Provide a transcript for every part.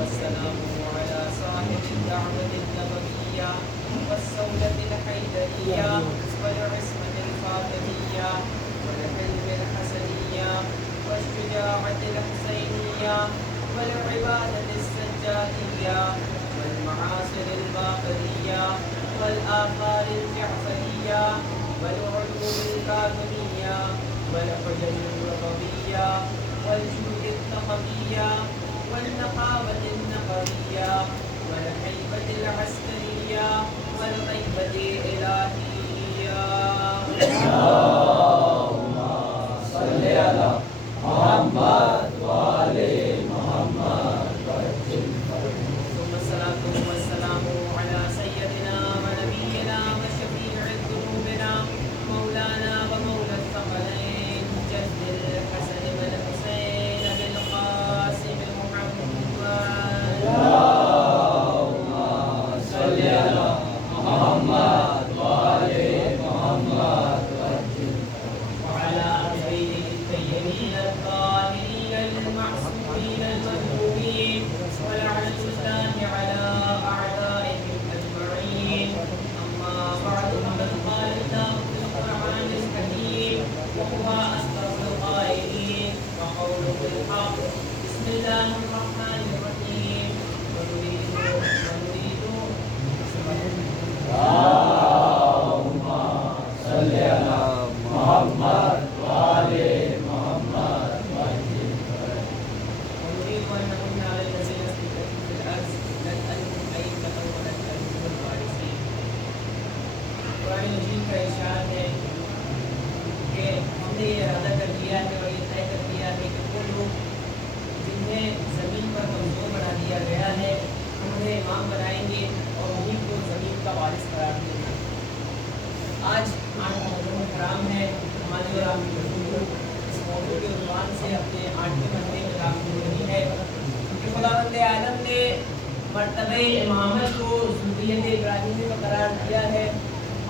والسلام على صاحب الدعوة النبوية والسولة الحيدرية والعصمة الفاطمية والحلم الحسنية والشجاعة الحسينية والعبادة السجادية والمعاصر الباقرية والآثار الجعفرية والعلوم الكاظمية والحجج الربوية والجود الثقفية والنقابة النقبية والهيبة العسكرية والغيبة الإلهية. اللهم صل على محمد وآل محمد. ثم الصلاة والسلام على سيدنا ونبينا وشفيع ذنوبنا مولانا ومولى الثقلين جد الحسن بن حسين بالقاسم محمد. اللهم صل على محمد وآل محمد وعلى أبيه الطيبين الطاهرين المعصومين المذكورين ولعنة الله على أعدائهم أجمعين. أما بعد فقد قال الله في القرآن الحكيم وهو أصدق القائلين وقوله الحق. بسم الله الرحمن الرحيم. ونريد اللهم صل على محمد وآل محمد. ونريد أن نمن على الذين استضعفوا في الأرض نسألهم أئمة ونسألهم الوارثين. قرآن مجید کا ارشاد ہے کہ ہم نے یہ ارادہ کر دیا ہے اور یہ طے کر دیا ہے کہ وہ لوگ جنہیں زمین پر کمزور بنا دیا گیا ہے انہیں امام بنائیں گے اور انہیں کو زمین کا وارث قرار دیں گے. آج 8 محرم حرام ہے. ہماری اور آپ کی گفتگو اس موضوع کے عنوان سے اپنے 8ویں مرتبے میں داخل ہو رہی ہے کہ خداوند عالم نے مرتبہ امامت کو ذریت ابراہیمی کا قرار دیا ہے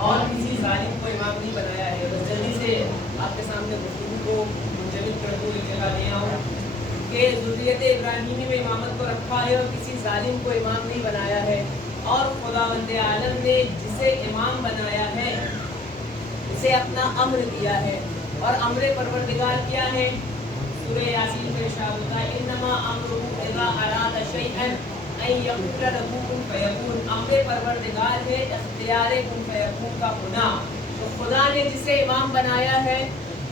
اور کسی ظالم کو امام نہیں بنایا ہے. بس جلدی سے آپ کے سامنے گفتگو کو منجمد کر دوں، ایک جگہ لے آؤں کہ ذریت ابراہیمی میں امامت کو رکھا ہے اور کسی ظالم کو امام نہیں بنایا ہے. اور خداوند عالم نے جسے امام بنایا ہے اسے اپنا امر دیا ہے اور امر پروردگار کیا ہے. سورہ یاسین میں ارشاد ہوتا ہے انما امرہ اذا اراد شیئا ان یقول له کن فیکون. امر پروردگار ہے اختیار کن فیکون کا ہونا. تو خدا نے جسے امام بنایا ہے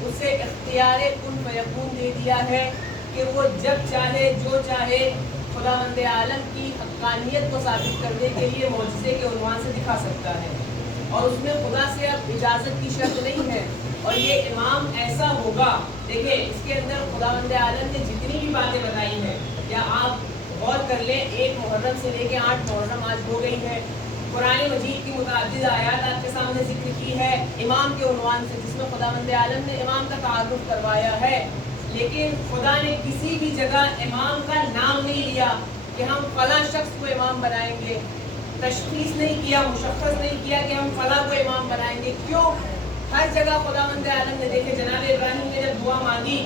اسے اختیار کن فیکون دے دیا ہے کہ وہ جب چاہے جو چاہے خداوند عالم کی حقانیت کو ثابت کرنے کے لیے معجزے کے عنوان سے دکھا سکتا ہے اور اس میں خدا سے اب اجازت کی شرط نہیں ہے. اور یہ امام ایسا ہوگا. دیکھیں اس کے اندر خداوند عالم نے جتنی بھی باتیں بتائی ہیں یا آپ غور کر لیں 1 محرم سے لے کے 8 محرم آج ہو گئی ہے. قرآن مجید کی متعدد آیات آپ کے سامنے ذکر کی ہے امام کے عنوان سے جس میں خداوند عالم نے امام کا تعارف کروایا ہے. لیکن خدا نے کسی بھی جگہ امام کا نام نہیں لیا کہ ہم فلاں شخص کو امام بنائیں گے. تشخیص نہیں کیا، مشخص نہیں کیا کہ ہم فلاں کو امام بنائیں گے. کیوں؟ ہر جگہ خداوند عالم نے دیکھے جناب ابراہیم نے جب دعا مانگی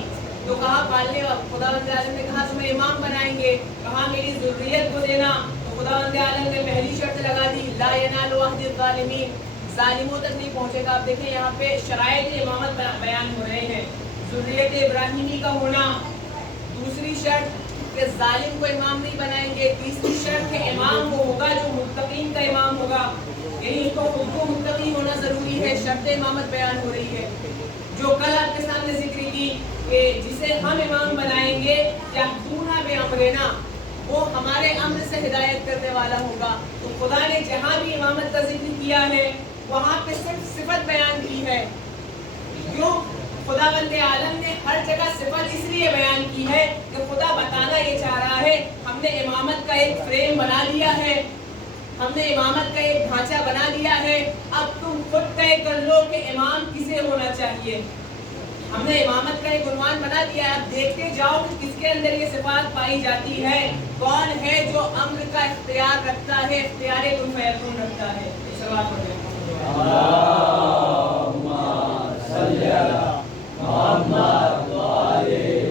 تو کہا پالنے خداوند عالم نے کہا تمہیں امام بنائیں گے، کہا میری ذریت کو دینا. تو خداوند عالم نے پہلی شرط لگا دی لا ینال عہد الظالمین. ظالموں تک نہیں پہنچے گا. آپ دیکھیں یہاں پہ شرائط امامت بیان ہو رہے ہیں. ذریت ابراہیمی کا ہونا, دوسری شرط کہ ظالم کو امام نہیں بنائیں گے, تیسری شرط کہ امام وہ ہوگا جو متقین کا امام ہوگا, یعنی اس کو خود کو متقی ہونا ضروری ہے. شرط امامت بیان ہو رہی ہے جو کل آپ کے سامنے ذکر کی کہ جسے ہم امام بنائیں گے یحکمون بامرنا, وہ ہمارے امر سے ہدایت کرنے والا ہوگا. تو خدا نے جہاں بھی امامت کا ذکر کیا ہے وہاں پہ صرف صفت بیان کی ہے. کیوں؟ خداوند عالم نے ہر جگہ صفت اس لیے بیان کی ہے کہ خدا بتانا یہ چاہ رہا ہے ہم نے امامت کا ایک فریم بنا لیا ہے, ہم نے امامت کا ایک ڈھانچہ بنا لیا ہے, اب تم خود طے کر لو کہ امام کسے ہونا چاہیے. ہم نے امامت کا ایک عنوان بنا دیا ہے, اب دیکھتے جاؤ کہ کس کے اندر یہ صفات پائی جاتی ہے, کون ہے جو امر کا اختیار رکھتا ہے, اختیار کن فیکون رکھتا ہے. سوال پڑھیں. اللہم صلی علی محمد و آل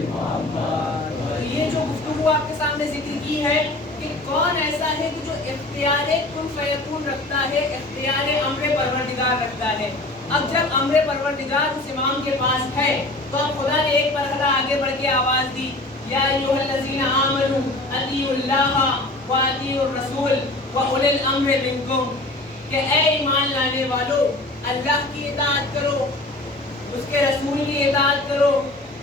محمد. تو یہ جو گفتگو آپ کے سامنے ذکر کی ہے کہ کون ایسا ہے کہ جو اختیار کن فیکون رکھتا ہے, اختیار امر پروردگار رکھتا ہے. اب جب امر پروردگار اس امام کے پاس ہے تو اب خدا نے ایک مرحلہ آگے بڑھ کے آواز دی, یا ایھا الذین آمنوا اطیعوا اللہ و اطیعوا الرسول و اولی الامر منکم, کہ اے ایمان لانے والو اللہ کی اطاعت کرو, اس کے رسول کی اطاعت کرو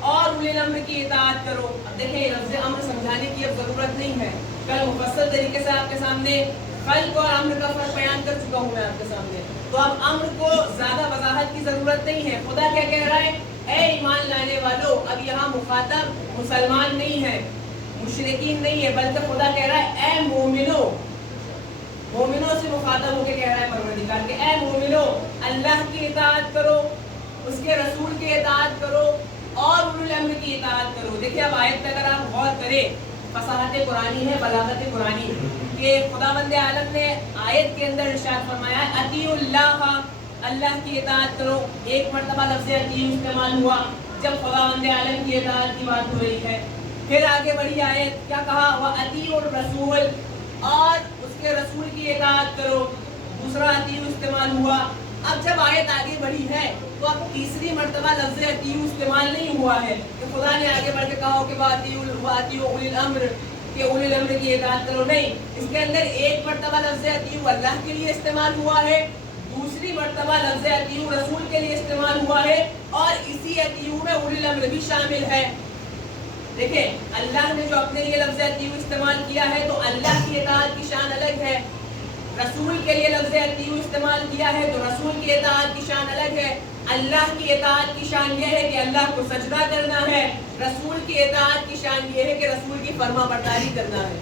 اور اولی الامر کی اطاعت کرو. اب دیکھیں لفظ امر سمجھانے کی اب ضرورت نہیں ہے, کل مفصل طریقے سے آپ کے سامنے خلق اور امر کا فرق بیان کر چکا ہوں میں آپ کے سامنے. تو اب امر کو زیادہ وضاحت کی ضرورت نہیں ہے. خدا کیا کہہ رہا ہے, اے ایمان لانے والو. اب یہاں مخاطب مسلمان نہیں ہے, مشرکین نہیں ہے, بلکہ خدا کہہ رہا ہے اے مومنو. مومنوں سے مخاطب ہو کے کہہ رہا ہے پروردگار کہ اے مومنو اللہ کی اطاعت کرو, اس کے رسول کی اطاعت کرو اور اولو الامر کی اطاعت کرو. دیکھیں اب آیت پہ اگر آپ غور کریں, فصاحت قرآنی ہے, بلاغت قرآنی, کہ خداوند عالم نے آیت کے اندر ارشاد فرمایا ہے اطیعوا اللہ, اللہ کی اطاعت کرو. ایک مرتبہ لفظ اطیعوا استعمال ہوا جب خداوند عالم کی اطاعت کی بات ہو رہی ہے. پھر آگے بڑھی آیت, کیا کہا, وَأَطِیعُوا الرَّسُولَ, اور اس کے رسول کی اطاعت کرو. دوسرا اطیعوا استعمال ہوا. اب جب آیت آگے بڑھی ہے تو اب تیسری مرتبہ لفظ اطیعوا استعمال نہیں ہوا ہے کہ خدا نے آگے بڑھ کے کہا ہو کہ وَأَطِیعُوا أُولِي الْأَمْرِ, کہ اولی الامر کی اطاعت کرو. نہیں, اس کے اندر ایک مرتبہ لفظ اطیعوا اللہ کے لیے استعمال ہوا ہے, دوسری مرتبہ لفظ اطیعوا رسول کے لیے استعمال ہوا ہے, اور اسی اطیعوا میں اولی الامر بھی شامل ہے. دیکھیں اللہ نے جو اپنے لیے لفظ اطیعوا استعمال کیا ہے تو اللہ کی اطاعت کی شان الگ ہے, رسول کے لیے لفظ اطیعوا استعمال کیا ہے تو رسول کی اطاعت کی شان الگ ہے. اللہ کی اطاعت کی شان یہ ہے کہ اللہ کو سجدہ کرنا ہے, رسول کی اطاعت کی شان یہ ہے کہ رسول کی فرما برداری کرنا ہے.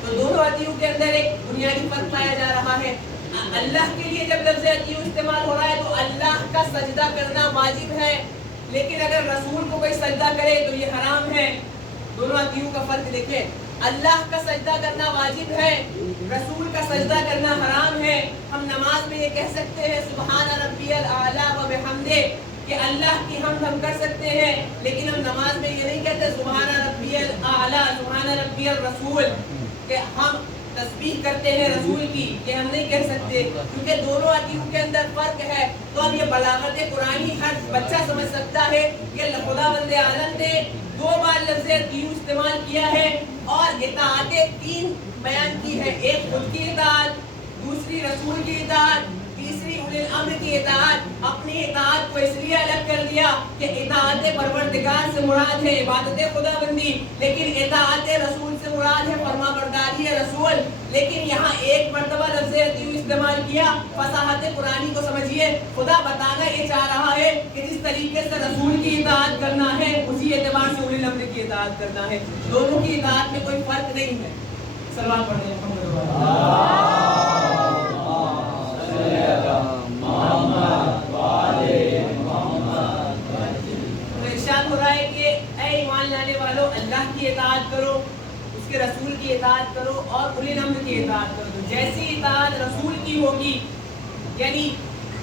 تو دونوں اطیعوا کے اندر ایک بنیادی فرق پایا جا رہا ہے. اللہ کے لیے جب لفظ اطیعوا استعمال ہو رہا ہے تو اللہ کا سجدہ کرنا واجب ہے, لیکن اگر رسول کو کوئی سجدہ کرے تو یہ حرام ہے. دونوں اطیعوا کا فرق دیکھیں, اللہ کا سجدہ کرنا واجب ہے, رسول کا سجدہ کرنا حرام ہے. ہم نماز میں یہ کہہ سکتے ہیں سبحان ربی الاعلی و بحمدہ, کہ اللہ کی حمد ہم کر سکتے ہیں, لیکن ہم نماز میں یہ نہیں کہتے سبحان ربی الاعلی سبحان ربی الرسول, کہ ہم تسبیح کرتے ہیں رسول کی, کہ ہم نہیں کہہ سکتے, کیونکہ دونوں اطیعوا کے اندر فرق ہے. تو اب یہ بلاغت قرآنی ہر بچہ سمجھ سکتا ہے کہ خداوند عالم نے 2 بار لفظ اطیعوا استعمال کیا ہے اور اطاعتیں 3 بیان کی ہے. ایک خود کی اطاعت, دوسری رسول کی اطاعت, تیسری اولی الامر کی اطاعت. اپنی اطاعت کو اس لیے الگ کر دیا کہ اطاعت پروردگار سے مراد ہے عبادت خداوندی, لیکن اطاعت رسول سے مراد ہے فرما برداری رسول. لیکن یہاں ایک مرتبہ لفظ اطیعوا استعمال کیا. فصاحت قرآنی کو سمجھیے, خدا بتانا یہ چاہ رہا ہے کہ جس طریقے سے رسول کی اطاعت کرنا ہے اسی اعتبار سے اولی الامر کی اطاعت کرنا ہے. دونوں کی اطاعت میں کوئی فرق نہیں ہے. سلام پڑھیں ارشاد ہو رہا ہے کہ اے ایمان لانے والو اللہ کی اطاعت کرو, اس کے رسول کی اطاعت کرو اور اولی الامر کی اطاعت کرو. تو جیسی اطاعت رسول کی ہوگی, یعنی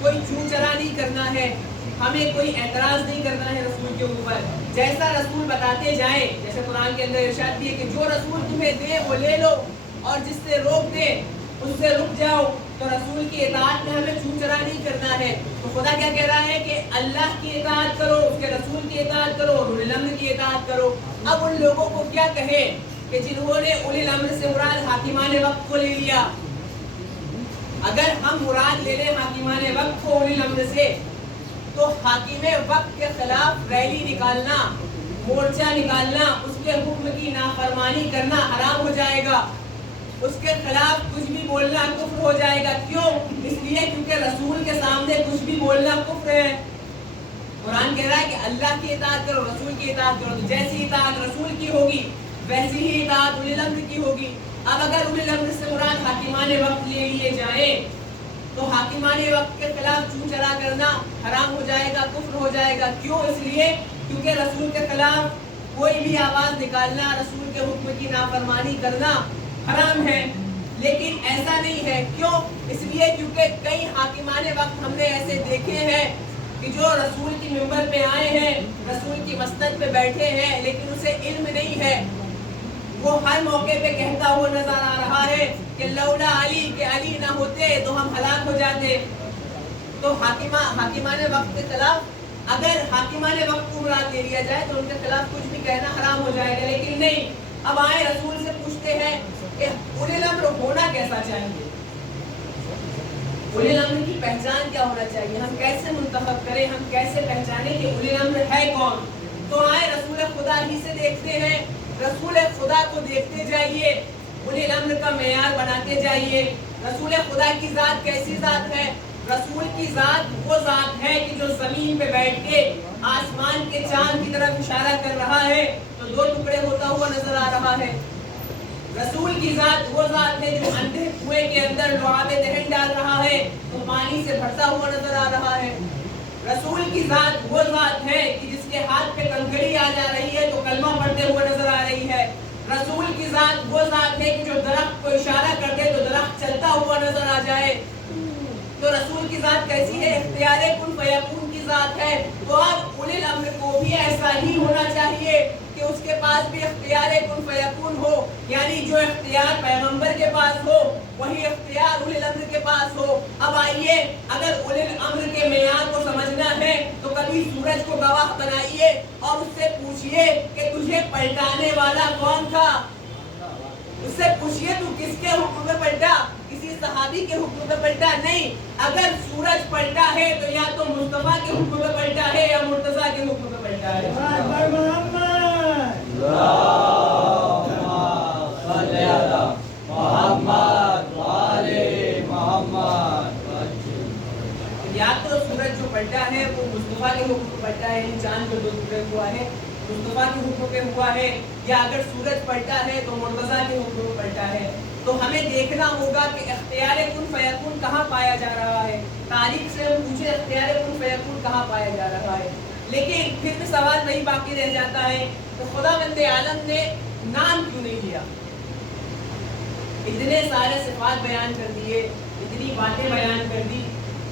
کوئی چوں چرا نہیں کرنا ہے, ہمیں کوئی اعتراض نہیں کرنا ہے رسول کے اوپر, جیسا رسول بتاتے جائیں. جیسے قرآن کے اندر ارشاد بھی ہے کہ جو رسول تمہیں دے وہ لے لو, اور جس سے روک دے اس سے رک جاؤ. تو رسول کی اطاعت میں ہمیں چھو چرا نہیں کرنا ہے. تو خدا کیا کہہ رہا ہے کہ اللہ کی اطاعت کرو, اس کے رسول کی اطاعت کرو, اور اولی الامر کی اطاعت کرو. اب ان لوگوں کو کیا کہے کہ جنہوں نے اولی الامر سے مراد حاکمان وقت کو لے لیا. اگر ہم مراد لے لیں حاکمان وقت کو اولی الامر سے, تو حاکم وقت کے خلاف ریلی نکالنا, مورچہ نکالنا, اس کے حکم کی نافرمانی کرنا حرام ہو جائے گا. اس کے خلاف کچھ بھی بولنا کفر ہو جائے گا. کیوں؟ اس لیے کیونکہ رسول کے سامنے کچھ بھی بولنا کفر ہے. قرآن کہہ رہا ہے کہ اللہ کی اطاعت کرو, رسول کی اطاعت کرو. تو جیسی اطاعت رسول کی ہوگی ویسی ہی اطاعت اولی الامر کی ہوگی. اب اگر اولی الامر سے مراد حاکمان وقت لے لیے جائیں تو حاکمان وقت کے خلاف چھو چرا کرنا حرام ہو جائے گا, کفر ہو جائے گا. کیوں؟ اس لیے کیونکہ رسول کے خلاف کوئی بھی آواز نکالنا, رسول کے حکم کی نافرمانی کرنا حرام ہے. لیکن ایسا نہیں ہے. کیوں؟ اس لیے کیونکہ کئی حاکمان وقت ہم نے ایسے دیکھے ہیں کہ جو رسول کی منبر پہ آئے ہیں, رسول کی مسند پہ بیٹھے ہیں, لیکن اسے علم نہیں ہے. وہ ہر موقع پہ کہتا ہوا نظر آ رہا ہے کہ لولا علی, کہ علی نہ ہوتے تو ہم ہلاک ہو جاتے. تو حاکمان وقت کے خلاف اگر حاکمان وقت کو مراد لے لیا جائے تو ان کے خلاف کچھ بھی کہنا حرام ہو جائے گا. لیکن نہیں. اب آئے رسول سے پوچھتے ہیں کہ اولی الامر ہونا کیسا چاہیے, اولی الامر کی پہچان کیا ہونا چاہیے, ہم کیسے منتخب کریں, ہم کیسے پہچانیں کہ اولی الامر ہے کون. تو آئے رسول خدا ہی سے دیکھتے ہیں, رسول خدا کو دیکھتے جائیے, اولی الامر کا معیار بناتے جائیے. رسول خدا کی ذات کیسی ذات ہے؟ رسول کی ذات وہ ذات ہے کہ جو زمین پہ بیٹھ کے آسمان کے چاند کی طرف اشارہ کر رہا ہے تو دو ٹکڑے ہوتا ہوا نظر آ رہا ہے. رسول کی ذات وہ ذات ہے جو اندھے کنویں کے اندر لعاب دہن ڈال رہا ہے تو پانی سے بھرتا ہوا نظر آ رہا ہے. رسول کی ذات وہ ذات ہے کہ جس کے ہاتھ پہ کنکڑی آ جا رہی ہے تو کلمہ پڑھتے ہوئے نظر آ رہی ہے. رسول کی ذات وہ ذات ہے کہ جو درخت کو اشارہ کر دے تو درخت چلتا ہوا نظر آ جائے. تو رسول کی ذات کیسی ہے؟ اختیار کن فیکون کی ذات ہے. تو اب اولی الامر کو بھی ایسا ہی ہونا چاہیے کہ اس کے پاس بھی اختیار کن فیکون ہو, یعنی جو اختیار پیغمبر کے پاس ہو وہی اختیار اولی الامر کے پاس ہو. اب آئیے, اگر اولی الامر کے معیار کو سمجھنا ہے تو کبھی سورج کو گواہ بنائیے اور اس سے پوچھئے کہ تجھے پلٹانے والا کون تھا. اس سے پوچھئے تو کس کے حکم میں پلٹا, کسی صحابی کے حکم میں پلٹا نہیں. اگر سورج پلٹا ہے تو یا تو مصطفیٰ کے حکم میں پلٹا ہے یا مرتضیٰ کے حکم میں پلٹا ہے. یا تو سورج جو پلٹا ہے وہ مصطفیٰ کے حکم پہ پلٹا ہے, یعنی چاند جو دو ٹکڑے ہوا ہے مصطفیٰ کے حکم پہ ہوا ہے, یا اگر سورج پلٹا ہے تو مرتضیٰ کے حکم پہ پلٹا ہے. تو ہمیں دیکھنا ہوگا کہ اختیار کن فیکون کہاں پایا جا رہا ہے. تاریخ سے ہم پوچھے اختیار کن فیکون کہاں پایا جا رہا ہے, لیکن پھر بھی سوال وہی باقی رہ جاتا ہے کہ خداوند عالم نے نام کیوں نہیں لیا. اتنے سارے صفات بیان کر دیے, اتنی باتیں بیان کر دی,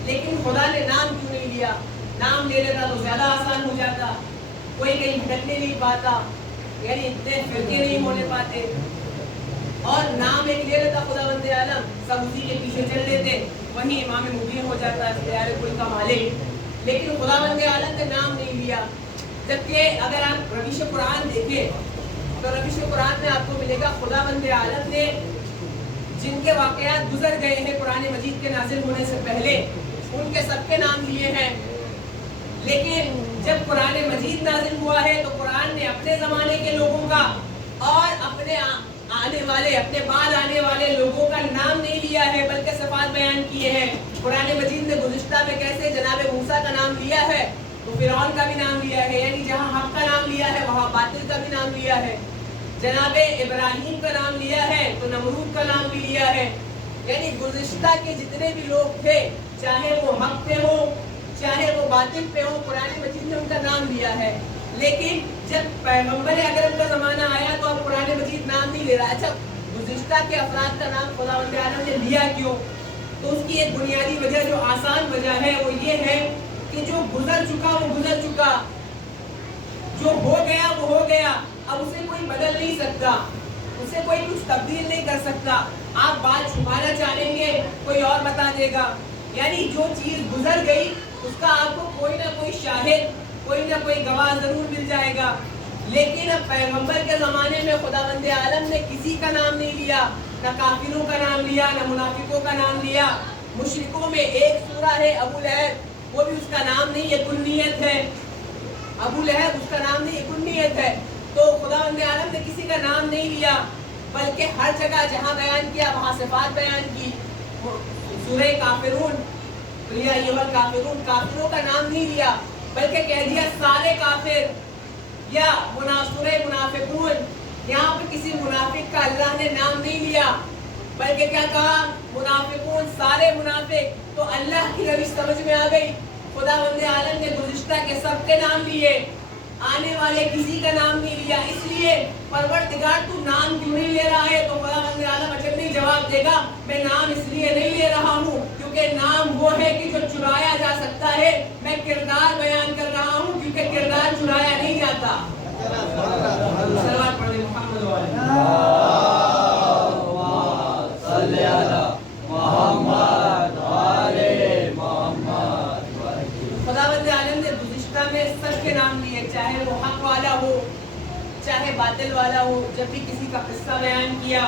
لیکن خدا نے نام کیوں نہیں لیا. نام لے لیتا تو زیادہ آسان ہو جاتا, کوئی کہیں بھٹکنے نہیں پاتا, یعنی اتنے فرقے نہیں ہونے پاتے. اور نام ایک لے لیتا خداوند عالم, سب اسی کے پیچھے چل لیتے, وہیں امام مبین ہو جاتا اختیار کل کا مالک. لیکن خداوند عالم نے نام نہیں لیا. جبکہ اگر آپ رویش قرآن دیکھیں تو رویش قرآن میں آپ کو ملے گا خداوند عالم نے جن کے واقعات گزر گئے ہیں قرآن مجید کے نازل ہونے سے پہلے, ان کے سب کے نام لیے ہیں. لیکن جب قرآن مجید نازل ہوا ہے تو قرآن نے اپنے زمانے کے لوگوں کا اور اپنے آنے والے, اپنے بعد آنے والے لوگوں کا نام نہیں لیا ہے بلکہ صفات بیان کیے ہیں. قرآن مجید نے گزشتہ میں کیسے جناب موسیٰ کا نام لیا ہے تو فرعون کا بھی نام لیا ہے, یعنی جہاں حق کا نام لیا ہے وہاں باطل کا بھی نام لیا ہے. جناب ابراہیم کا نام لیا ہے تو نمرود کا نام بھی لیا ہے. یعنی گزشتہ کے جتنے بھی لوگ تھے, چاہے وہ حق پہ ہو چاہے وہ باطل پہ ہو, قرآن مجید نے ان کا نام لیا ہے. لیکن جب پیغمبر اکرم کا زمانہ آیا تو اب قرآن مجید نام نہیں لے رہا. اچھا, گزشتہ کے افراد کا نام خداوند عالم نے لیا کیوں؟ تو اس کی ایک بنیادی وجہ, جو آسان وجہ ہے, وہ یہ ہے کہ جو گزر چکا وہ گزر چکا, جو ہو گیا وہ ہو گیا, اب اسے کوئی بدل نہیں سکتا. اسے کوئی کچھ تبدیل نہیں کر سکتا. آپ بات چھپانا چاہیں گے کوئی اور بتا دے گا. یعنی جو چیز گزر گئی اس کا آپ کو کوئی نہ کوئی شاہد, کوئی نہ کوئی گواہ ضرور مل جائے گا. لیکن اب پیغمبر کے زمانے میں خداوند عالم نے کسی کا نام نہیں لیا, نہ کافروں کا نام لیا, نہ منافقوں کا نام لیا. مشرکوں میں ایک سورہ ہے ابو لہب, وہ بھی اس کا نام نہیں, یہ کنیت ہے. ابو لہب اس کا نام نہیں, یہ کنیت ہے. تو خداوند عالم نے کسی کا نام نہیں لیا, بلکہ ہر جگہ جہاں بیان کیا وہاں صفات بیان کی. سورہ کافرون, یا ایھا الکافرون, کافروں کا نام نہیں لیا بلکہ کہہ دیا سارے کافر. یا سورہ منافقون, یہاں پہ کسی منافق کا اللہ نے نام نہیں لیا بلکہ کیا کہا, منافقون, سارے منافق. تو اللہ کی روش سمجھ میں آ گئی. خداوند عالم نے گزشتہ کے سب کے نام لیے, آنے والے کسی کا نام نہیں لیا. اس لیے پروردگار تو نام کیوں نہیں لے رہا ہے؟ تو خداوند عالم اچھا نہیں جواب دے گا, میں نام اس لیے نہیں لے رہا ہوں کیونکہ نام وہ ہے کہ جو چرایا جا سکتا ہے. میں کردار بیان کر رہا ہوں کیونکہ کردار چرایا نہیں جاتا. صلوات پڑھیں محمد والے. صلی علی محمد وعلی محمد. خداوند عالم نے گزشتہ میں سب کے نام لیے, چاہے وہ حق والا ہو چاہے باطل والا ہو. جب بھی کسی کا قصہ بیان کیا,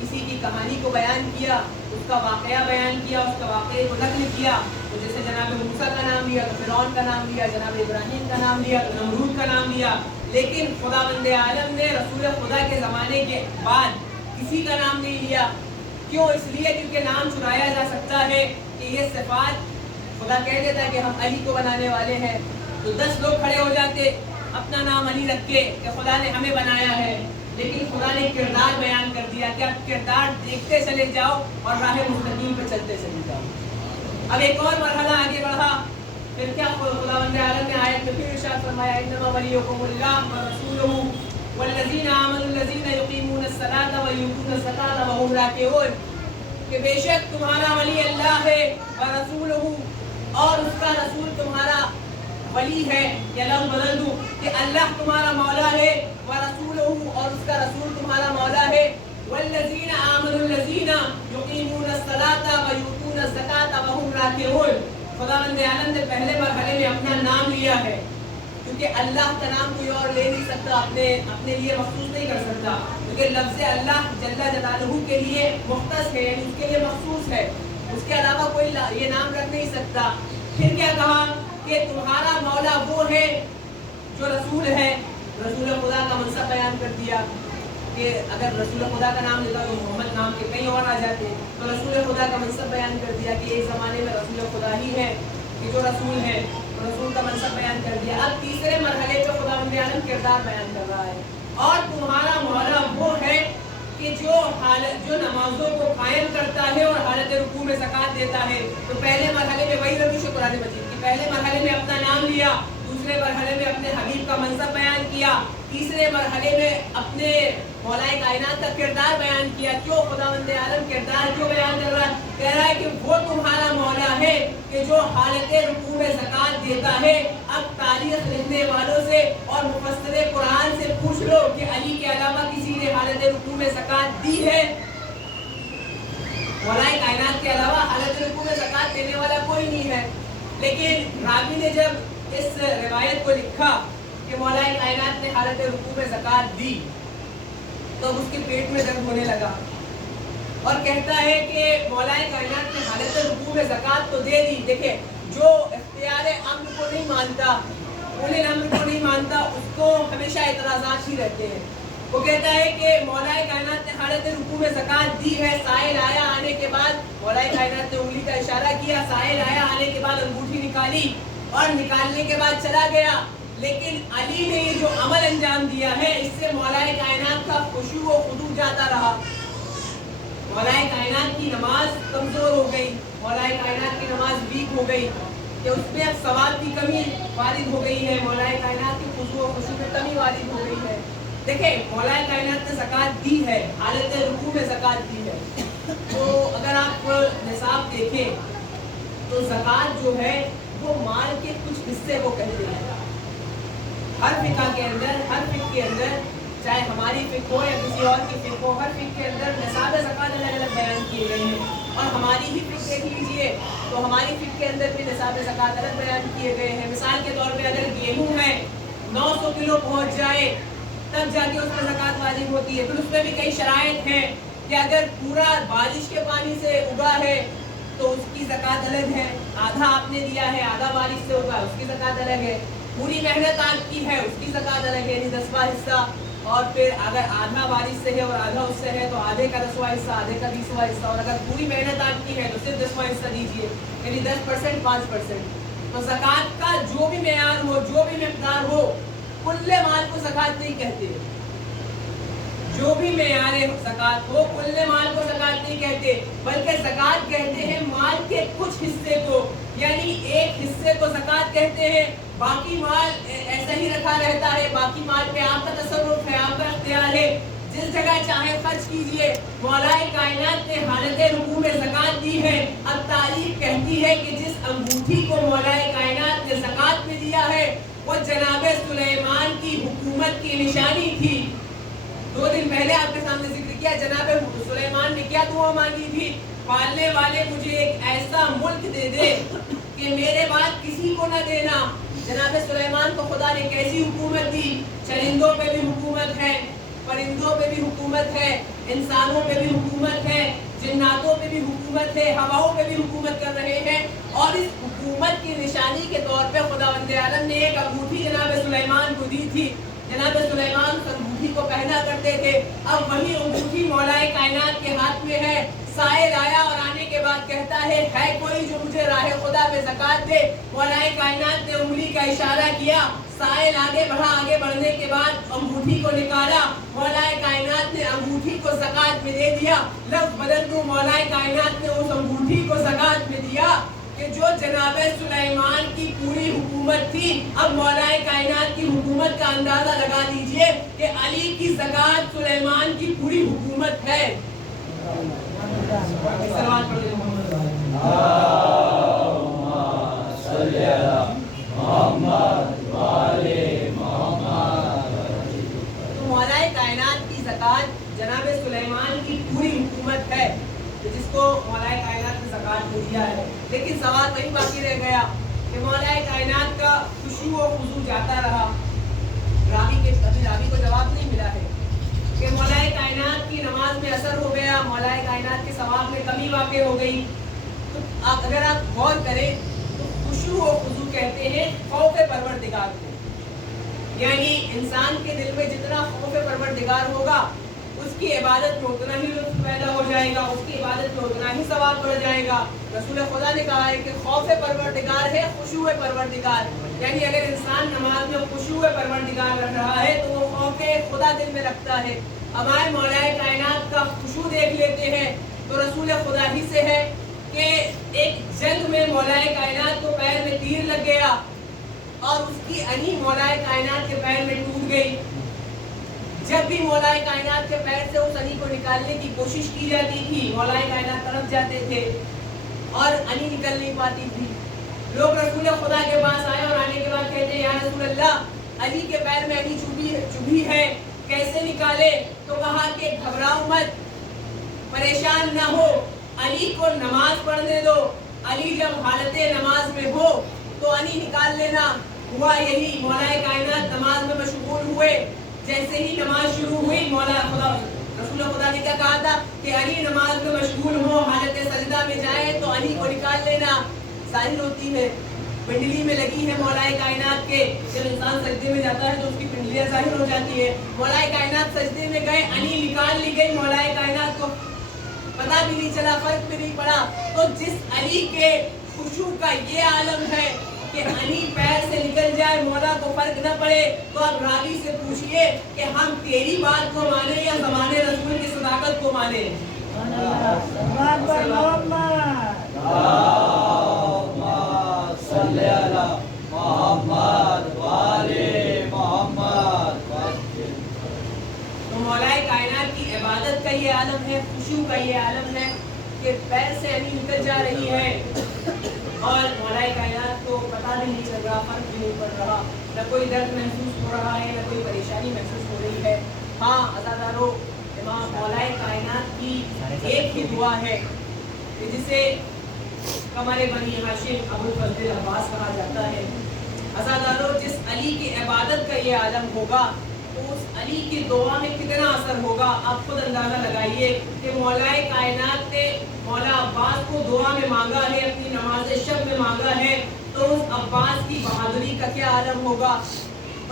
کسی کی کہانی کو بیان کیا, اس کا واقعہ بیان کیا, اس کا واقعے کو نقل کیا, تو جیسے جناب موسیٰ کا نام لیا تو فرعون کا نام لیا, جناب ابراہیم کا نام لیا تو نمرود کا نام لیا. لیکن خداوند عالم نے رسول خدا کے زمانے کے بعد کسی کا نام نہیں لیا. کیوں؟ اس لیے کیونکہ نام چرایا جا سکتا ہے کہ یہ صفات خدا کہہ دیتا کہ ہم علی کو بنانے والے ہیں, تو 10 لوگ کھڑے ہو جاتے اپنا نام علی رکھ کے کہ خدا نے ہمیں بنایا ہے. لیکن خدا نے کردار بیان کر دیا کہ اب کردار دیکھتے چلے جاؤ اور راہ مستقیم پہ چلتے چلے جاؤ. اب ایک اور مرحلہ آگے بڑھا, پھر کیا خداوند عالم نے آیت میں پھر ارشاد فرمایا, انما ولیکم اللہ ورسولہ والذین آمنوا الذین یقیمون الصلاۃ ویؤتون الزکاۃ وهم راکعون, کہ بے شک تمہارا ولی اللہ ہے, ورسولہ, اور اس کا رسول تمہارا ولی ہے. یا لفظ بدل دوں کہ اللہ تمہارا مولا ہے, ورسولہ, اور اس کا رسول تمہارا مولا ہے. والذین آمنوا الذین یقیمون الصلاۃ ویؤتون الزکاۃ وهم راکعون. خداوند عالم نے پہلے مرحلے میں اپنا نام لیا ہے کیونکہ اللہ کا نام کوئی اور لے نہیں سکتا, اپنے لیے مخصوص نہیں کر سکتا, کیونکہ لفظ اللہ جل جلالہ کے لیے مختص ہے, یعنی اس کے لیے مخصوص ہے. اس کے علاوہ کوئی یہ نام رکھ نہیں سکتا. پھر کیا کہا کہ تمہارا مولا وہ ہے جو رسول ہے. رسول خدا کا منصب بیان کر دیا کہ اگر رسول خدا کا نام لیتا تو محمد نام کے کئی اور آ جاتے, تو رسول خدا کا منصب بیان کر دیا کہ ایک زمانے میں رسول خدا ہی ہے کہ جو رسول ہے, رسول کا منصب بیان کر دیا. اب تیسرے مرحلے پہ خداوند عالم کردار بیان کر رہا ہے, اور تمہارا مولا وہ ہے کہ جو نمازوں کو قائم کرتا ہے اور حالت رکوع میں زکوٰۃ دیتا ہے. تو پہلے مرحلے میں وہی روش قرآن مجید کی, پہلے مرحلے میں اپنا نام لیا, دوسرے مرحلے میں اپنے حبیب کا منصب بیان کیا, تیسرے مرحلے میں اپنے مولا کائنات کا کردار بیان کیا. کیوں خداوند عالم کردار کیوں بیان کر رہا ہے؟ کہہ رہا ہے کہ وہ تمہارا مولا ہے کہ جو حالت رکوع میں زکوٰۃ دیتا ہے. اب تاریخ لکھنے والوں سے اور مفسر قرآن سے پوچھ لو کہ علی کے علاوہ کسی نے حالت رکوع میں زکوٰۃ دی ہے؟ مولا کائنات کے علاوہ حالت رکوع میں زکوٰۃ دینے والا کوئی نہیں ہے. لیکن راوی نے جب اس روایت کو لکھا کہ مولا کائنات نے حالت رکوع میں زکوٰۃ دی تو اس کے پیٹ میں درد ہونے لگا اور کہتا ہے کہ مولا کائنات نے حالت رکوع میں زکوٰۃ تو دے دی. دیکھیں, جو اختیار امر کو نہیں مانتا, اولی الامر کو نہیں مانتا, اس کو ہمیشہ اعتراضات ہی رہتے ہیں. وہ کہتا ہے کہ مولا کائنات نے حالت رکوع میں زکوٰۃ دی ہے, سائل آیا, آنے کے بعد مولا کائنات نے انگلی کا اشارہ کیا, سائل آیا, آنے کے بعد انگوٹھی نکالی اور نکالنے کے بعد چلا گیا. لیکن علی نے یہ جو عمل انجام دیا ہے اس سے مولا کائنات کا خشوع و خضوع جاتا رہا. مولا کائنات کی نماز کمزور ہو گئی, مولا کائنات کی نماز ویک ہو گئی, کہ اس میں اب ثواب کی کمی وارد ہو گئی ہے, مولا کائنات کی خضوع و خشوع میں کمی وارد ہو گئی ہے. دیکھیں, مولا کائنات نے زکوٰۃ دی ہے, حالت رکوع میں زکوٰۃ دی ہے. تو اگر آپ نصاب دیکھیں تو زکوٰۃ جو ہے وہ مال کے کچھ حصے کو کہتے ہیں. ہر فقہ کے اندر چاہے ہماری فقہ ہو یا کسی اور کی فقہ ہو، ہر فقہ کے اندر نصاب زکوٰۃ الگ الگ بیان کیے گئے ہیں. اور ہماری ہی فقہ دیکھ لیجیے تو ہماری فقہ کے اندر بھی نصاب زکوٰۃ الگ بیان کیے گئے ہیں. مثال کے طور پہ اگر گیہوں ہے 900 کلو پہنچ جائے تب جا کے اس پر زکوٰۃ واجب ہوتی ہے. پھر اس میں بھی کئی شرائط ہیں کہ اگر پورا بارش کے پانی سے اگا ہے تو اس کی زکوٰۃ الگ ہے. آدھا آپ نے دیا ہے، آدھا بارش سے اگا، اس کی زکوٰۃ الگ ہے. پوری محنت آپ کی ہے، اس کی زکوٰۃ الگ ہے، یعنی 10واں حصہ. اور پھر اگر آدھا بارش سے ہے اور آدھا اس سے ہے تو آدھے کا 10واں حصہ، آدھے کا 20واں حصہ. اور اگر پوری محنت آپ کی ہے تو صرف 10واں حصہ دیجیے، یعنی 10% 5%. تو زکوٰۃ کا جو بھی معیار ہو، جو بھی مقدار ہو، کل مال کو زکوٰۃ نہیں کہتے. جو بھی معیار زکوٰۃ ہو کل مال کو زکوٰۃ نہیں کہتے، بلکہ زکوٰۃ کہتے ہیں مال کے کچھ حصے کو. یعنی ایک حصے کو زکوٰۃ کہتے ہیں، باقی مال ایسا ہی رکھا رہتا ہے. باقی مال پہ آپ کا تصرف ہے، آپ کا اختیار ہے، جس جگہ چاہے خرچ کیجئے. مولا کائنات نے حالت رکوع میں زکوٰۃ دی ہے. اب تاریخ کہتی ہے کہ جس انگوٹھی کو مولا کائنات نے زکوٰۃ میں دیا ہے وہ جناب سلیمان کی حکومت کی نشانی تھی. 2 دن پہلے آپ کے سامنے ذکر کیا، جناب سلیمان نے کیا دعا مانگی تھی؟ پالنے والے مجھے ایک ایسا ملک دے دے کہ میرے بعد کسی کو نہ دینا. جناب سلیمان کو خدا نے کیسی حکومت دی؟ چرندوں پہ بھی حکومت ہے، پرندوں پہ بھی حکومت ہے، انسانوں پہ بھی حکومت ہے، جناتوں پہ بھی حکومت ہے، ہواؤں پہ بھی حکومت کر رہے ہیں. اور اس حکومت کی نشانی کے طور پہ خداوند عالم نے ایک انگوٹھی جناب سلیمان کو دی تھی. جناب سلیمان اس انگوٹھی کو پہنا کرتے تھے. اب وہی انگوٹھی مولا کائنات کے ہاتھ میں ہے. سائل آیا اور آنے کے بعد کہتا ہے کوئی جو مجھے راہ خدا پہ زکوٰۃ دے؟ مولا کائنات نے انگلی کا اشارہ کیا. سائل آگے بڑھا، آگے بڑھنے کے بعد انگوٹھی کو نکالا. مولا کائنات نے انگوٹھی کو زکوٰۃ میں دے دیا. لفظ بدل دوں، مولا کائنات نے اس انگوٹھی کو زکوٰۃ میں دیا کہ جو جناب سلیمان کی پوری حکومت تھی. اب مولا کائنات کی حکومت کا اندازہ لگا دیجئے کہ علی کی زکوٰۃ سلیمان کی پوری حکومت ہے. تو مولا کائنات کی زکوٰۃ جناب سلیمان کی پوری حکومت ہے جس کو مولا کائنات نے زکوٰۃ دیا ہے. لیکن سوال وہی باقی رہ گیا کہ مولا کائنات کا خشوع و خضوع جاتا رہا. راوی کو جواب نہیں ملا ہے کہ مولا کائنات کی نماز میں اثر ہو گیا، مولا کائنات کے ثواب میں کمی واقع ہو گئی. تو اگر آپ غور کریں تو خشوع و خضوع کہتے ہیں خوف پروردگار کو. یعنی انسان کے دل میں جتنا خوف پروردگار ہوگا اس کی عبادت میں اتنا ہی لطف پیدا ہو جائے گا، اس کی عبادت میں اتنا ہی ثواب بڑھ جائے گا. رسول خدا نے کہا ہے کہ خوف پروردگار ہے خشوع پروردگار. یعنی اگر انسان نماز میں خشوع پروردگار رکھ رہا ہے تو وہ خوف خدا دل میں رکھتا ہے. اب آئے مولا کائنات کا خشوع دیکھ لیتے ہیں تو رسول خدا ہی سے ہے کہ ایک جنگ میں مولا کائنات کو پیر میں تیر لگ گیا اور اس کی انی مولا کائنات کے پیر میں ٹوٹ گئی. جب بھی مولا کائنات کے پیر سے اس انی کو نکالنے کی کوشش کی جاتی تھی مولا کائنات طرف جاتے تھے اور انی نکل نہیں پاتی تھی. لوگ رسول خدا کے پاس آئے اور آنے کے بعد کہتے ہیں یا رسول اللہ علی کے پیر میں انی چبھی ہے، کیسے نکالے؟ تو کہا کہ گھبراؤ مت، پریشان نہ ہو، علی کو نماز پڑھنے دو. علی جب حالت نماز میں ہو تو انی نکال لینا. ہوا یہی، مولا کائنات نماز میں مشغول ہوئے. جیسے ہی نماز شروع ہوئی رسول خدا نے کیا کہا تھا کہ علی نماز میں مشغول ہو، حالت سجدہ میں جائے تو علی کو نکال لینا. ظاہر ہوتی ہے پنڈلی میں لگی ہے مولا کائنات کے. جب انسان سجدے میں جاتا ہے تو اس کی پنڈلیاں ظاہر ہو جاتی ہے. مولا کائنات سجدے میں گئے، علی نکال لی گئی. مولا کائنات کو پتہ بھی نہیں چلا، فرق بھی نہیں پڑا. تو جس علی کے خشوع کا یہ عالم ہے کہ علی پیر سے نکل جائے مولا کو فرق نہ پڑے، تو اب راوی سے پوچھئے کہ ہم تیری بات کو مانے یا زمانے رسول کی صداقت کو مانے؟ تو مولا کائنات کی عبادت کا یہ عالم ہے، خشوع کا یہ عالم ہے کہ پیر سے علی نکل جا رہی ہے اور مولا کائنات کو پتہ بھی نہیں چل رہا، فرق بھی نہیں پڑ رہا، نہ کوئی درد محسوس ہو رہا ہے، نہ کوئی پریشانی محسوس ہو رہی ہے. ہاں عزادارو، امام مولا کائنات کی ایک ہی دعا ہے کہ جسے قمر بنی ہاشم ابو الفضل عباس کہا جاتا ہے۔ عزادارو، جس علی کی عبادت کا یہ عالم ہوگا تو اس علی کی دعا میں کتنا اثر ہوگا، آپ خود اندازہ لگائیے کہ مولا کائنات نے مولا عباس کو دعا میں مانگا ہے، اپنی نماز شب میں مانگا ہے، تو اس عباس کی بہادری کا کیا عالم ہوگا،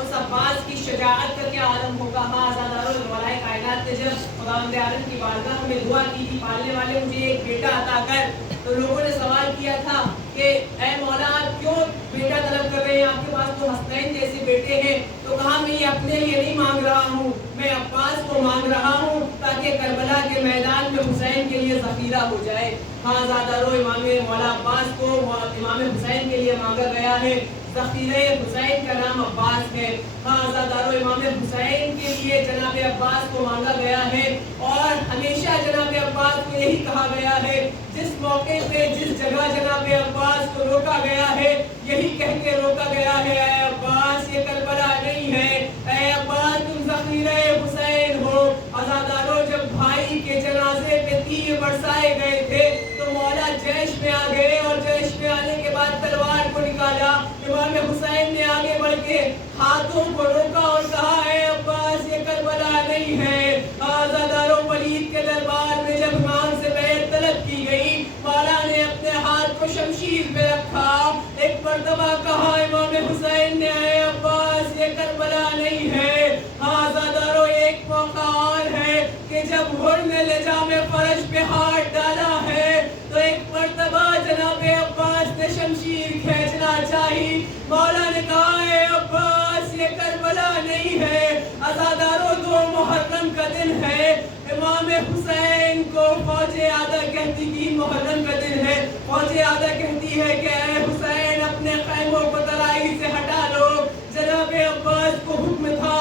اس عباس کی شجاعت کا کیا عالم ہوگا۔ ہاں عزادارو، مولا کائنات نے جب خداوند عالم کی بارگاہ میں دعا کی تھی، پالنے والے مجھے ایک بیٹا عطا کر، تو لوگوں نے سوال کیا تھا کہ اے مولا آپ کیوں بیٹا طلب کر رہے ہیں، آپ کے پاس تو حسنین جیسے بیٹے ہیں، تو کہا میں یہ اپنے لیے نہیں مانگ رہا ہوں، میں عباس کو مانگ رہا ہوں تاکہ کربلا کے میدان میں حسین کے لیے ذخیرہ ہو جائے۔ ہاں عزادارو، امام مولا عباس کو امام حسین کے لیے مانگا گیا ہے، ذخیرہ حسین کا نام عباس ہے۔ ہاں عزادارو، امام حسین کے لیے جناب عباس کو مانگا گیا ہے، اور ہمیشہ جناب عباس کو یہی کہا گیا ہے، جس موقع پہ جس جگہ جناب عباس کو روکا گیا ہے، یہی کہہ کے روکا گیا ہے، اے عباس یہ کربلا نہیں ہے، اے عباس تم ذخیرہ حسین ہو۔ عزادارو، جب بھائی کے جنازے پہ تیر برسائے گئے تھے تو مولا جیش میں آ گئے، اور جیش میں آنے کے بعد تلوار کو نکالا، امام حسین نے آگے بڑھ کے ہاتھوں کو روکا اور کہا اے عباس یہ کربلا نہیں ہے۔ عزادارو، ولید کے دربار میں جب امام سے بیعت طلب کی گئی، مولا نے اپنے ہاتھ کو شمشیر پہ رکھا، ایک مرتبہ کہا امام حسین نے اے عباس یہ کربلا نہیں ہے۔ عزادارو، ایک موقع اور ہے کہ جب ہر نے لجام فرش پہ ہاتھ ڈالا ہے تو ایک مرتبہ جناب عباس نے شمشیر کھینچنا چاہی، مولا نے کہا اے عباس یہ کربلا نہیں ہے۔ عزادارو، 2 محرم کا دن ہے، امام حسین کو فوج آدھا کہتی تھی، محرم کا دن ہے، فوج آدھا کہتی ہے کہ اے حسین اپنے خیموں کو ترائی سے ہٹا لو۔ جناب عباس کو حکم تھا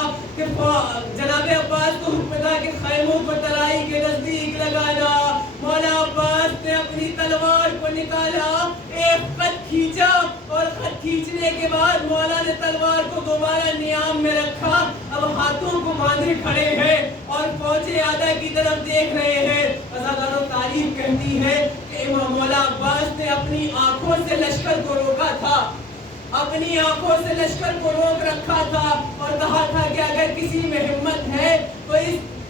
کہ خیموں کو ترائی کے نزدیک لگانا۔ مولا عباس نے اپنی تلوار کو نکالا، ایک خط کھینچا، اور خط کھینچنے کے بعد مولا نے تلوار کو دوبارہ نیام میں رکھا، اب ہاتھوں کو باندھے کھڑے ہیں اور فوج آدھا کی طرف دیکھ رہے ہیں۔ عزادارو، تاریخ کہتی ہے کہ امام مولا عباس نے اپنی آنکھوں سے لشکر کو روکا تھا، اپنی آنکھوں سے لشکر کو روک رکھا تھا، اور کہا تھا کہ اگر کسی میں ہمت ہے تو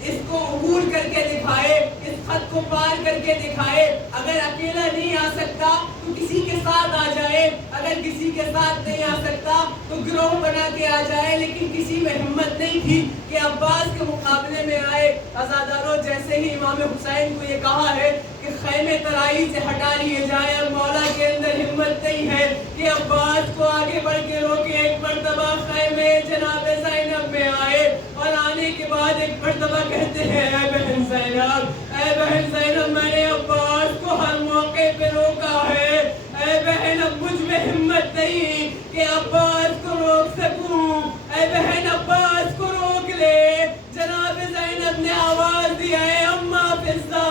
اس کو عبور کر کے دکھائے، اس خط کو پار کر کے دکھائے، اگر اکیلا نہیں آ سکتا تو کسی کے ساتھ آ جائے، اگر کسی کے ساتھ نہیں آ سکتا تو گروہ بنا کے آ جائے، لیکن کسی میں ہمت نہیں تھی کہ عباس کے مقابلے میں آئے۔ عزادارو، جیسے ہی امام حسین کو یہ کہا ہے کہ خیمے ترائی سے ہٹا لیے جائے، اب مولا کے اندر ہمت نہیں ہے کہ عباس کو آگے بڑھ کے روکے۔ ایک مرتبہ خیمے جناب زینب میں آئے، اور آنے کے بعد ایک مرتبہ کہتے ہیں اے بہن زینب، اے بہن زینب میں نے عباس کو ہر موقع پہ روکا ہے، اے بہن اب مجھ میں ہمت نہیں کہ عباس کو روک سکوں، اے بہن عباس کو روک لے۔ جناب زینب نے آواز دی اے اماں فضہ،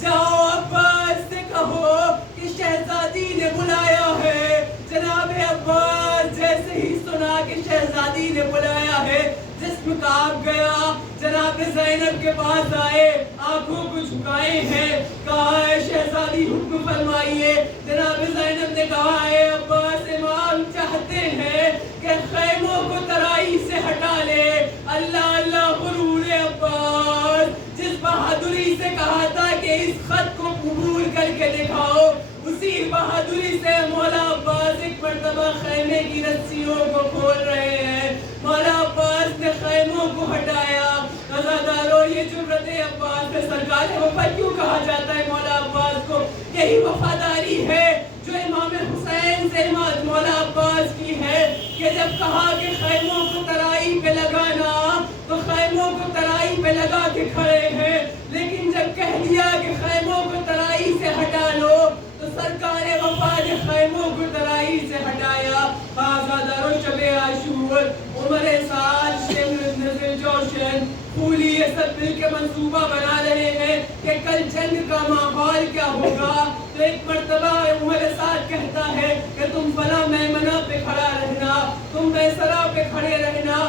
جاؤ عباس سے کہو کہ شہزادی نے بلایا ہے۔ جناب عباس جیسے ہی سنا کہ شہزادی نے بلایا ہے، جسم کانپ گیا، جناب زینب کے پاس آئے، آنکھوں کو جھکائے ہیں، کہا اے شہزادی حکم فرمائیے۔ جناب زینب نے کہا اے عباس، امام چاہتے ہیں کہ خیموں کو ترائی سے ہٹا لے۔ اللہ اللہ غرور عباس، جس بہادری سے کہا تھا کہ اس خط کو قبول کر کے دکھاؤ، اسی بہادری سے مولا عباس ایک مرتبہ خیمے کی رسیوں کو کھول رہے ہیں۔ مولا عباس نے خیموں کو ہٹایا۔ عزادارو، یہ جرأت عباس ہے۔ سرکار وفا کیوں کہا جاتا ہے مولا عباس کو؟ یہی وفاداری ہے جو امام حسین سے مولا عباس کی ہے کہ جب کہا کہ خیموں کو ترائی پہ لگانا تو خیموں کو ترائی پہ لگا کے کھڑے ہیں، لیکن جب کہہ دیا کہ خیموں کو ترائی سے ہٹا لو تو سرکار وفا نے خیموں کو ترائی سے ہٹایا۔ عزادارو، شب عاشور، عمر سعد، شمس نزل جوشن، پھولی، یہ سب مل کے منصوبہ بنا رہے ہیں کہ کل جنگ کا ماحول کیا ہوگا۔ تو ایک مرتبہ عمر سعد کہتا ہے کہ تم فلاں میمنہ پہ کھڑا رہنا، تم میسرہ پہ کھڑے رہنا،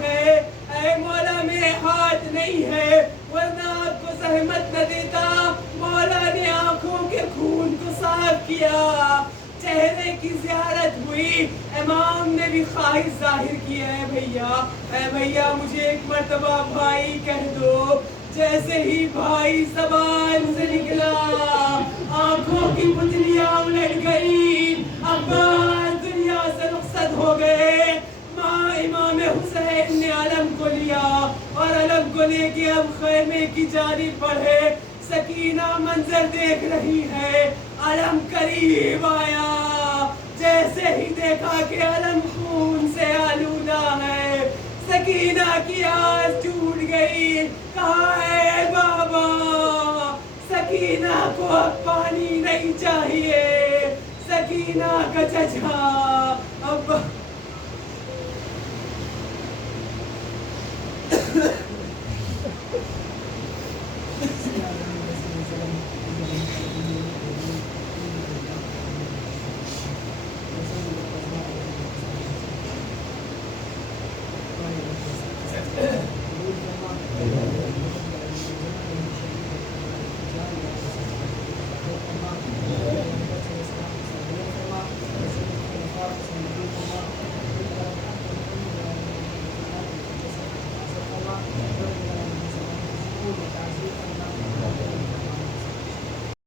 ہے. اے مولا میرے ہاتھ نہیں ہے ورنہ آپ کو زحمت نہ دیتا. مولا نے آنکھوں کے خون کو صاف کیا, چہرے کی زیارت ہوئی, امام نے بھی خواہش ظاہر کی. ہے بھیا, اے بھیا مجھے ایک مرتبہ بھائی کہہ دو. جیسے ہی بھائی زبان سے نکلا آنکھوں کی پتلیاں الٹ گئی, عباس دنیا سے رخصت ہو گئے. ماں امام حسین نے علم کو لیا اور علم کو لے کے اب خیمے کی جانب بڑھے. سکینہ منظر دیکھ رہی ہے, علم قریب آیا, جیسے ہی دیکھا کہ علم خون سے آلودہ ہے, سکینہ کی آس ٹوٹ گئی. کہا اے بابا, سکینہ کو اب پانی نہیں چاہیے. سکینہ کا چچا